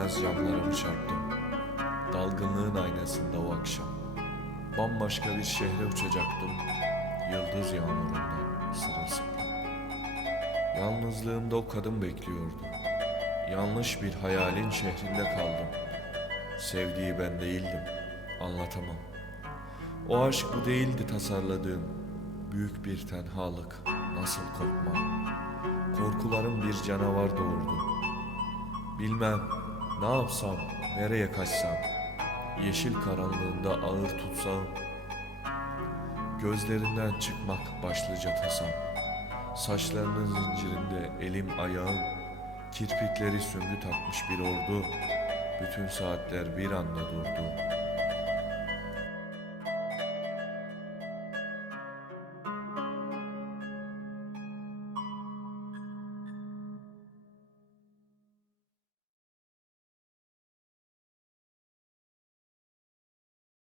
görünmez camlarımı çarptım. Dalgınlığın aynasında o akşam. Bambaşka bir şehre uçacaktım. Yıldız yağmurunda sırılsıklam. Yalnızlığımda o kadın bekliyordu. Yanlış bir hayalin şehrinde kaldım. Sevdiği ben değildim. Anlatamam. O aşk bu değildi tasarladığım. Büyük bir tenhalık. Nasıl korkmam. Korkularım bir canavar doğurdu. Bilmem ne yapsam, nereye kaçsam. Yeşil karanlığında ağır tutsam. Gözlerinden çıkmak başlıca tasam. Saçlarının zincirinde elim ayağım. Kirpikleri süngü takmış bir ordu. Bütün saatler bir anda durdu.